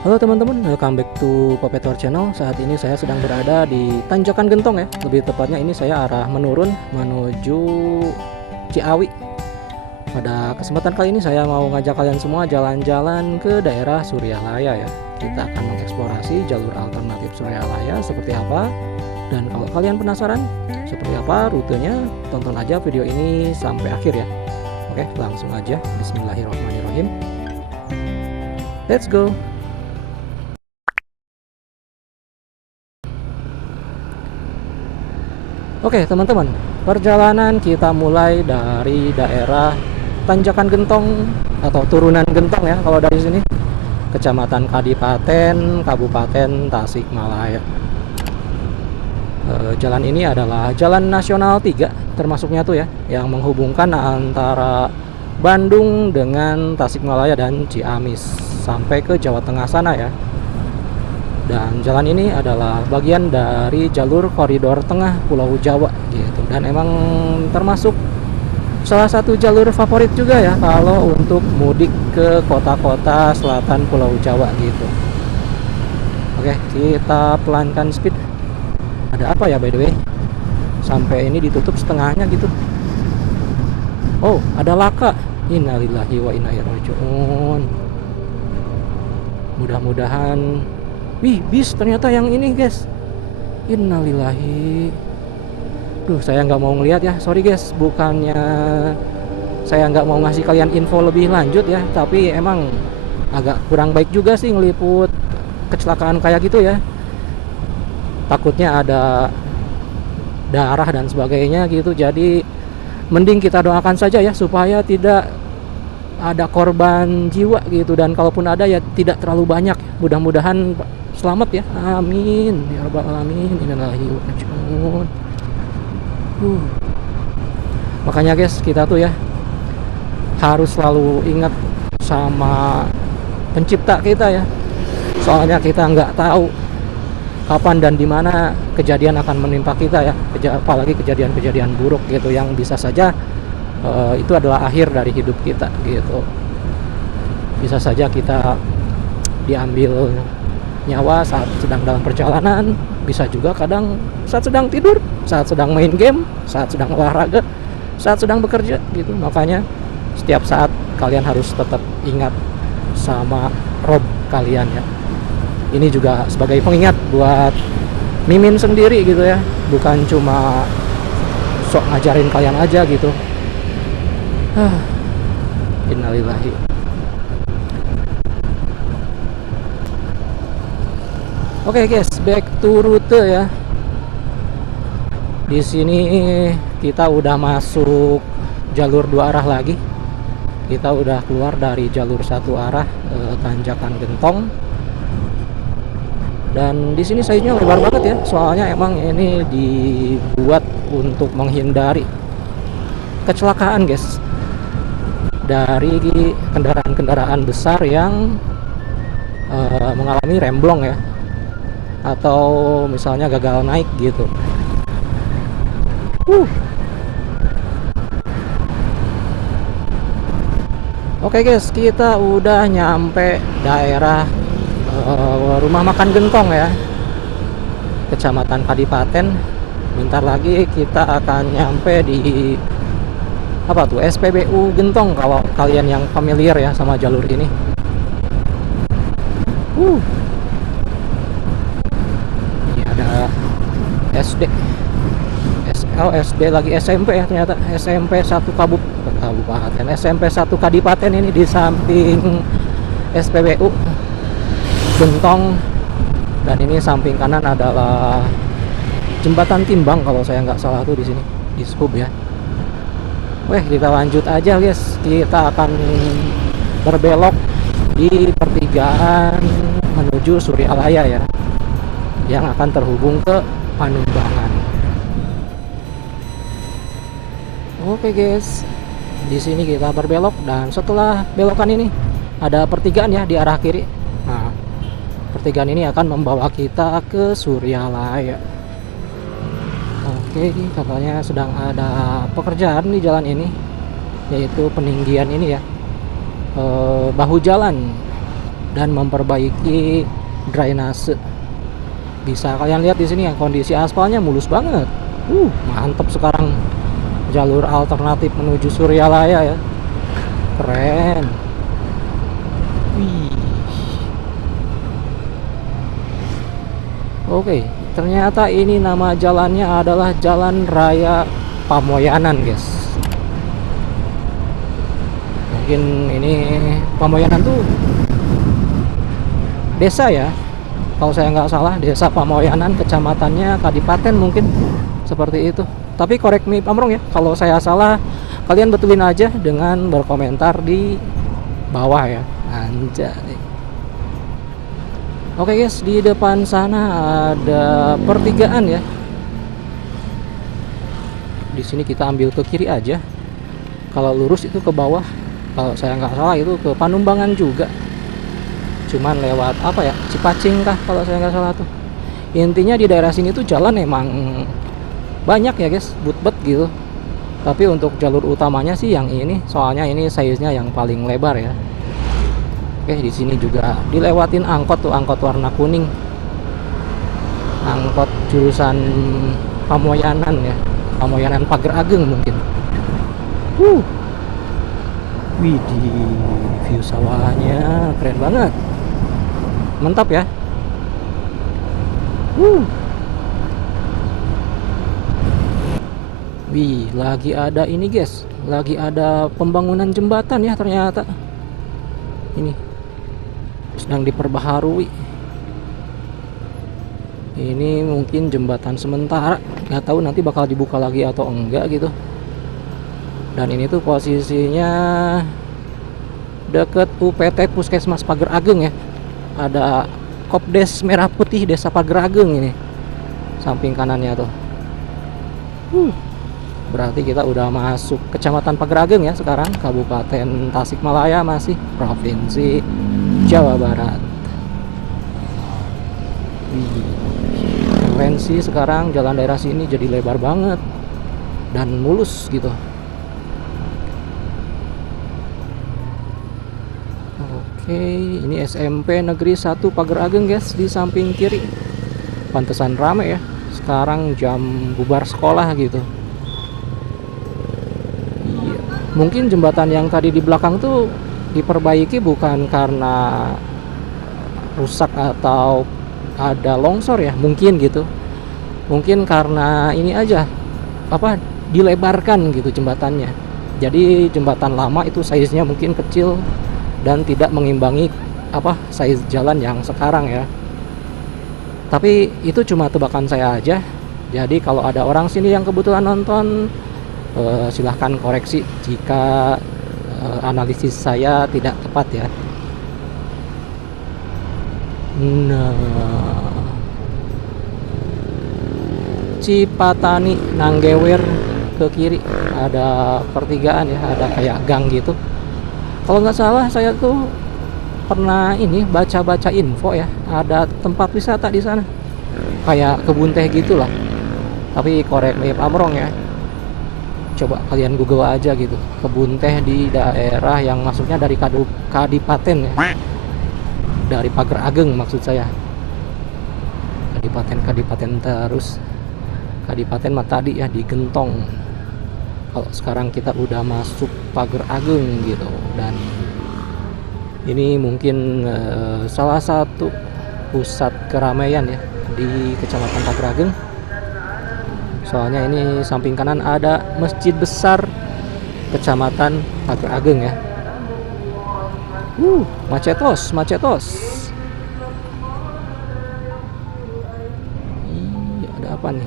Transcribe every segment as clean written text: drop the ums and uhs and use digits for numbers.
Halo teman-teman, welcome back to Papetor Channel. Saat ini saya sedang berada di Tanjakan Gentong ya. Lebih tepatnya ini saya arah menurun menuju Ciawi. Pada kesempatan kali ini saya mau ngajak kalian semua jalan-jalan ke daerah Suryalaya ya. Kita akan mengeksplorasi jalur alternatif Suryalaya seperti apa. Dan kalau kalian penasaran seperti apa rutenya, tonton aja video ini sampai akhir ya. Oke, langsung aja. Bismillahirrahmanirrahim. Let's go. Oke teman-teman, perjalanan kita mulai dari daerah Tanjakan Gentong atau Turunan Gentong ya kalau dari sini, Kecamatan Kadipaten, Kabupaten Tasikmalaya. Jalan ini adalah Jalan Nasional 3 termasuknya tuh ya, yang menghubungkan antara Bandung dengan Tasikmalaya dan Ciamis sampai ke Jawa Tengah sana ya. Dan jalan ini adalah bagian dari jalur koridor tengah Pulau Jawa gitu. Dan emang termasuk salah satu jalur favorit juga ya kalau untuk mudik ke kota-kota selatan Pulau Jawa gitu. Oke, kita pelankan speed. Ada apa ya by the way? Sampai ini ditutup setengahnya gitu. Oh, ada laka. Innalillahi wa inna ilaihi raji'un. Mudah-mudahan. Wih, bis ternyata yang ini guys. Innalillahi. Duh, saya nggak mau ngeliat ya. Sorry guys, bukannya saya nggak mau ngasih kalian info lebih lanjut ya, tapi emang agak kurang baik juga sih ngeliput kecelakaan kayak gitu ya. Takutnya ada darah dan sebagainya gitu. Jadi mending kita doakan saja ya supaya tidak ada korban jiwa gitu, dan kalaupun ada ya tidak terlalu banyak. Mudah-mudahan selamat ya, amin ya rabbal alamin. Innalillahi wa inna ilaihi raji'un. Makanya guys, kita tuh ya harus selalu ingat sama pencipta kita ya, soalnya kita nggak tahu kapan dan di mana kejadian akan menimpa kita ya, apalagi kejadian-kejadian buruk gitu yang bisa saja itu adalah akhir dari hidup kita gitu. Bisa saja kita diambil nyawa saat sedang dalam perjalanan, bisa juga kadang saat sedang tidur, saat sedang main game, saat sedang olahraga, saat sedang bekerja gitu. Makanya setiap saat kalian harus tetap ingat sama Rob kalian ya. Ini juga sebagai pengingat buat Mimin sendiri gitu ya, bukan cuma sok ngajarin kalian aja gitu. Innalillahi. Oke guys, back to rute ya. Di sini kita udah masuk jalur dua arah lagi. Kita udah keluar dari jalur satu arah Tanjakan Gentong. Dan di sini size-nya lebar banget ya. Soalnya emang ini dibuat untuk menghindari kecelakaan guys, dari kendaraan-kendaraan besar yang mengalami remblong ya, atau misalnya gagal naik gitu. Oke guys, kita udah nyampe daerah rumah makan Gentong ya, Kecamatan Kadipaten. Bentar lagi kita akan nyampe di apa tuh, SPBU Gentong kalau kalian yang familiar ya sama jalur ini. Ini ada SD, SD lagi SMP ya, ternyata SMP 1 kabupaten, SMP 1 Kadipaten ini di samping SPBU Gentong. Dan ini samping kanan adalah Jembatan Timbang kalau saya nggak salah tuh di sini, di Sub ya. Weh, kita lanjut aja guys. Kita akan berbelok di pertigaan menuju Suryalaya ya, yang akan terhubung ke Panumbangan. Oke guys, di sini kita berbelok dan setelah belokan ini ada pertigaan ya di arah kiri. Nah, pertigaan ini akan membawa kita ke Suryalaya. Oke, katanya sedang ada pekerjaan di jalan ini, yaitu peninggian ini ya, bahu jalan dan memperbaiki drainase. Bisa kalian lihat di sini ya, kondisi aspalnya mulus banget. Mantap sekarang jalur alternatif menuju Suryalaya ya. Keren. Wih. Oke, ternyata ini nama jalannya adalah Jalan Raya Pamoyanan, guys. Mungkin ini Pamoyanan tuh desa ya, kalau saya nggak salah, Desa Pamoyanan, kecamatannya Kadipaten mungkin, seperti itu. Tapi correct me if I'm wrong ya, kalau saya salah kalian betulin aja dengan berkomentar di bawah ya. Anjay. Oke guys, di depan sana ada pertigaan ya. Di sini kita ambil ke kiri aja. Kalau lurus itu ke bawah. Kalau saya nggak salah itu ke Panumbangan juga. Cuman lewat apa ya? Cipacing kah kalau saya nggak salah tuh. Intinya di daerah sini tuh jalan emang banyak ya guys, but gitu. Tapi untuk jalur utamanya sih yang ini, soalnya ini size-nya yang paling lebar ya. Oke, di sini juga dilewatin angkot tuh, angkot warna kuning. Angkot jurusan Pamoyanan ya. Pamoyanan Pager Ageng mungkin. Widih, view sawahnya keren banget. Mantap ya. Wih, lagi ada ini guys. Lagi ada pembangunan jembatan ya ternyata. Ini sedang diperbaharui. Ini mungkin jembatan sementara, nggak tahu nanti bakal dibuka lagi atau enggak gitu. Dan ini tuh posisinya deket UPT Puskesmas Pager Ageng ya. Ada Kopdes Merah Putih Desa Pager Ageng ini, samping kanannya tuh. Berarti kita udah masuk Kecamatan Pager Ageng ya sekarang, Kabupaten Tasikmalaya, masih Provinsi Jawa Barat. Keren sih sekarang jalan daerah sini jadi lebar banget dan mulus gitu. Oke, ini SMP Negeri 1 Pager Ageng guys, di samping kiri. Pantesan rame ya, sekarang jam bubar sekolah gitu. Iya. Mungkin jembatan yang tadi di belakang tuh diperbaiki bukan karena rusak atau ada longsor ya, mungkin gitu. Mungkin karena ini aja, apa, dilebarkan gitu jembatannya. Jadi jembatan lama itu size-nya mungkin kecil dan tidak mengimbangi apa size jalan yang sekarang ya. Tapi itu cuma tebakan saya aja. Jadi kalau ada orang sini yang kebetulan nonton, silahkan koreksi jika analisis saya tidak tepat ya. Nah, Cipatani Nanggewer ke kiri ada pertigaan ya, ada kayak gang gitu. Kalau nggak salah saya tuh pernah ini baca-baca info ya, ada tempat wisata di sana, kayak kebun teh gitulah. Tapi correct me if I'm wrong ya. Coba kalian Google aja gitu, kebun teh di daerah yang masuknya dari Kadipaten ya, dari Pager Ageng maksud saya. Kadipaten terus Kadipaten mah tadi ya di Gentong. Kalau sekarang kita udah masuk Pager Ageng gitu, dan ini mungkin salah satu pusat keramaian ya di Kecamatan Pager Ageng. Soalnya ini samping kanan ada masjid besar Kecamatan Pager Ageng ya. Macetos. Iya, ada apa nih?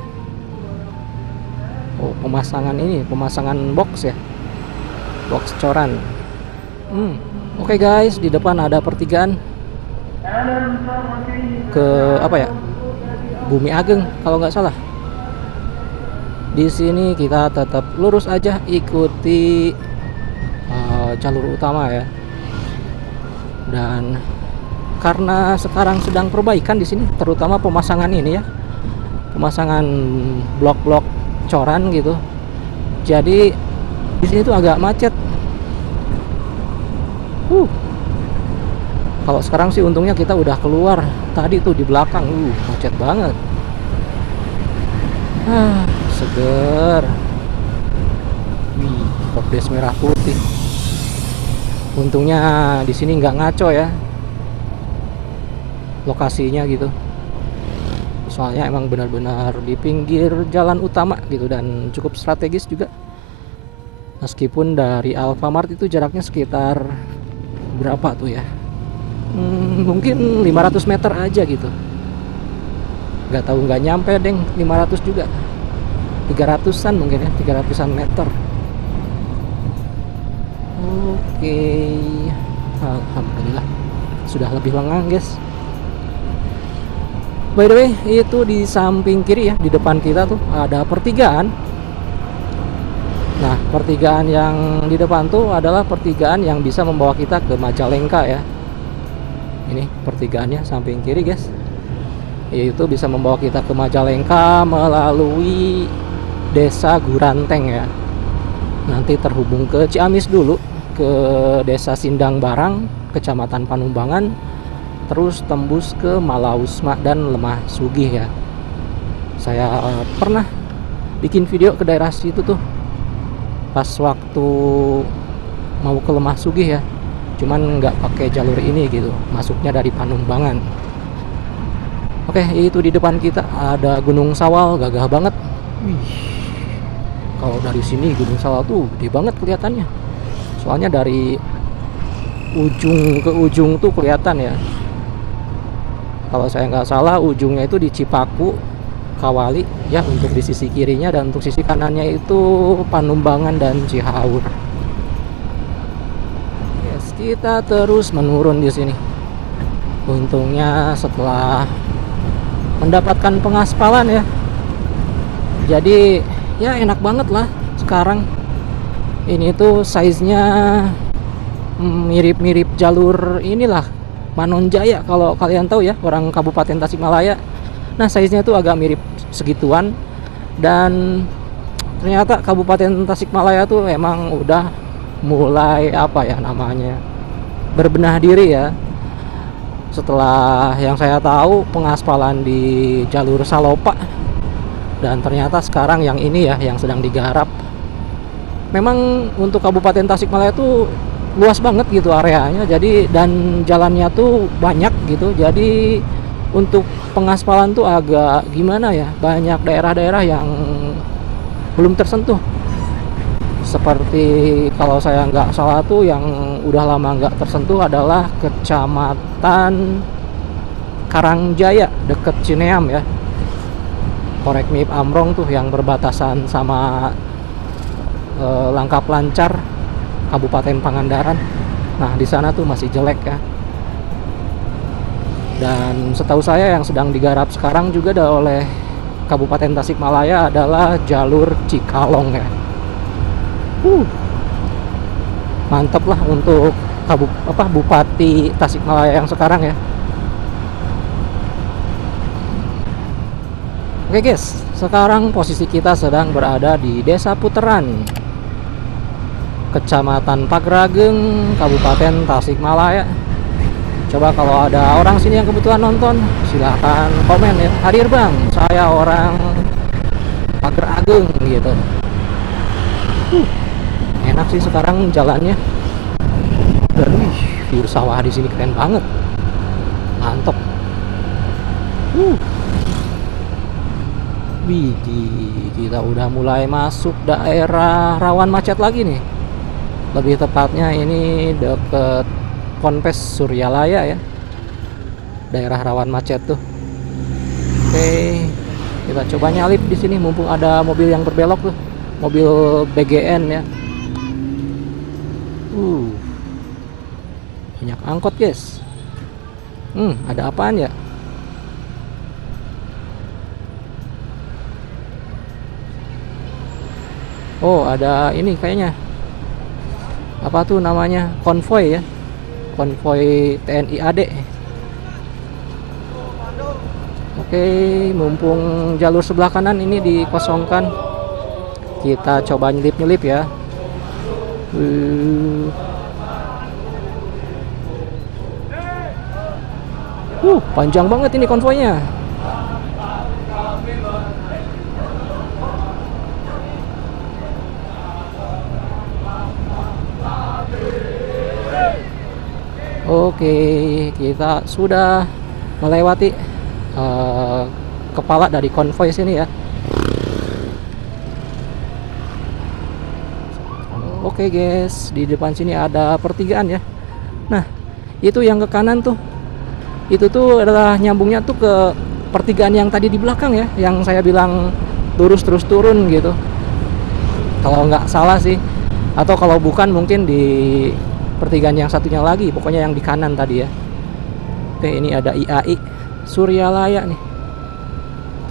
Oh, pemasangan box ya. Box coran. Oke guys, di depan ada pertigaan ke apa ya? Bumi Ageng kalau nggak salah. Di sini kita tetap lurus aja, ikuti jalur utama ya. Dan karena sekarang sedang perbaikan di sini, terutama pemasangan ini ya, pemasangan blok-blok coran gitu. Jadi di sini tuh agak macet. Kalau sekarang sih untungnya kita udah keluar. Tadi tuh di belakang, macet banget. Seger. Wih, Kopdes merah putih. Untungnya di sini nggak ngaco ya lokasinya gitu. Soalnya emang benar-benar di pinggir jalan utama gitu dan cukup strategis juga. Meskipun dari Alfamart itu jaraknya sekitar berapa tuh ya? Mungkin 500 meter aja gitu. Nggak tahu, nggak nyampe deng 500 juga. 300-an mungkin ya, 300-an meter. Oke. Alhamdulillah sudah lebih lengang, guys. By the way, itu di samping kiri ya, di depan kita tuh ada pertigaan. Nah, pertigaan yang di depan tuh adalah pertigaan yang bisa membawa kita ke Majalengka ya. Ini pertigaannya samping kiri, guys. Yaitu bisa membawa kita ke Majalengka melalui Desa Guranteng ya. Nanti terhubung ke Ciamis dulu, ke Desa Sindang Barang, Kecamatan Panumbangan, terus tembus ke Malausma dan Lemah Sugih ya. Saya pernah bikin video ke daerah situ tuh pas waktu mau ke Lemah Sugih ya, cuman nggak pakai jalur ini gitu, masuknya dari Panumbangan. Oke, itu di depan kita ada Gunung Sawal, gagah banget. Wih, kalau dari sini Gunung Sawal tuh gede banget kelihatannya. Soalnya dari ujung ke ujung tuh kelihatan ya. Kalau saya nggak salah ujungnya itu di Cipaku, Kawali ya untuk di sisi kirinya, dan untuk sisi kanannya itu Panumbangan dan Cihaur. Yes, kita terus menurun di sini. Untungnya setelah mendapatkan pengaspalan ya, jadi ya enak banget lah sekarang. Ini tuh size-nya mirip-mirip jalur inilah Manonjaya, kalau kalian tahu ya, orang Kabupaten Tasikmalaya. Nah, size-nya tuh agak mirip segituan. Dan ternyata Kabupaten Tasikmalaya tuh emang udah mulai apa ya namanya, berbenah diri ya. Setelah yang saya tahu pengaspalan di jalur Salopa, dan ternyata sekarang yang ini ya yang sedang digarap. Memang untuk Kabupaten Tasikmalaya tuh luas banget gitu areanya, jadi dan jalannya tuh banyak gitu. Jadi untuk pengaspalan tuh agak gimana ya, banyak daerah-daerah yang belum tersentuh. Seperti kalau saya nggak salah tuh yang udah lama nggak tersentuh adalah Kecamatan Karangjaya deket Cineam ya. Korek Mip Amrong tuh yang berbatasan sama Langkap Lancar Kabupaten Pangandaran. Nah, di sana tuh masih jelek ya. Dan setahu saya yang sedang digarap sekarang juga oleh Kabupaten Tasikmalaya adalah jalur Cikalong ya. Mantep lah untuk Bupati Tasikmalaya yang sekarang ya. Oke guys, sekarang posisi kita sedang berada di Desa Puteran, Kecamatan Pagrageng, Kabupaten Tasikmalaya. Coba kalau ada orang sini yang kebetulan nonton, silahkan komen ya. Hadir bang, saya orang Pagrageng gitu. Enak sih sekarang jalannya. Dan view sawah di sini keren banget. Mantap. Widih, kita udah mulai masuk daerah rawan macet lagi nih. Lebih tepatnya ini deket Ponpes Suryalaya ya. Daerah rawan macet tuh. Oke, kita coba nyalip di sini mumpung ada mobil yang berbelok tuh. Mobil BGN ya. Banyak angkot guys. Ada apaan ya? Oh, ada ini kayaknya. Apa tuh namanya? Konvoy ya. Konvoy TNI AD. Oke, mumpung jalur sebelah kanan ini dikosongkan, kita coba nyelip-nyelip ya. Panjang banget ini konvoynya. Oke, kita sudah melewati kepala dari konvoy sini ya. Oke guys, di depan sini ada pertigaan ya. Nah, itu yang ke kanan tuh, itu tuh adalah nyambungnya tuh ke pertigaan yang tadi di belakang ya, yang saya bilang lurus terus turun gitu. Kalau nggak salah sih, atau kalau bukan mungkin di pertigaan yang satunya lagi, pokoknya yang di kanan tadi ya. Oke, ini ada IAI Suryalaya nih.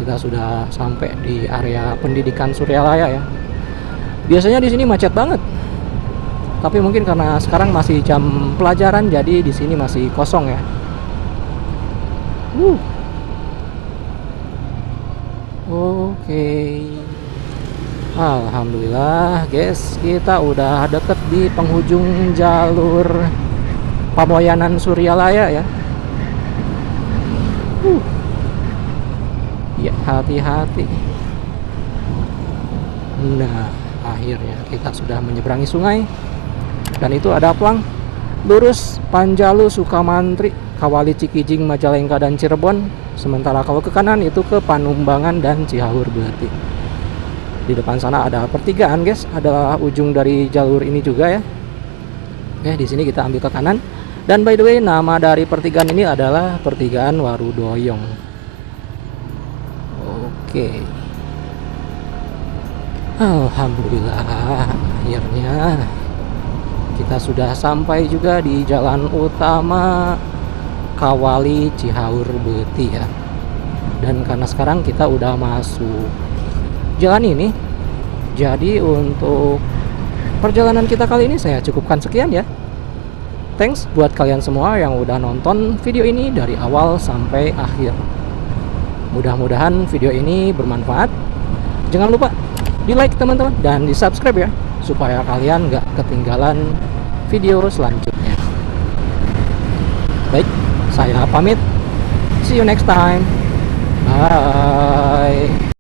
Kita sudah sampai di area pendidikan Suryalaya ya. Biasanya di sini macet banget. Tapi mungkin karena sekarang masih jam pelajaran, jadi di sini masih kosong ya. Oke. Alhamdulillah guys, kita udah deket di penghujung jalur Pamoyanan Suryalaya ya. Ya, hati-hati. Nah, akhirnya kita sudah menyeberangi sungai. Dan itu ada pelang lurus Panjalu, Sukamantri, Kawali, Cikijing, Majalengka, dan Cirebon. Sementara kalau ke kanan itu ke Panumbangan dan Cihaur Belati. Di depan sana ada pertigaan guys, adalah ujung dari jalur ini juga ya. Oke, di sini kita ambil ke kanan. Dan by the way, nama dari pertigaan ini adalah Pertigaan Warudoyong. Oke. Alhamdulillah, akhirnya kita sudah sampai juga di jalan utama Kawali Cihaur Belati ya. Dan karena sekarang kita udah masuk jalan ini, jadi untuk perjalanan kita kali ini saya cukupkan sekian ya. Thanks buat kalian semua yang udah nonton video ini dari awal sampai akhir. Mudah-mudahan video ini bermanfaat. Jangan lupa di like teman-teman dan di subscribe ya, supaya kalian gak ketinggalan video selanjutnya. Baik, saya pamit. See you next time. Bye.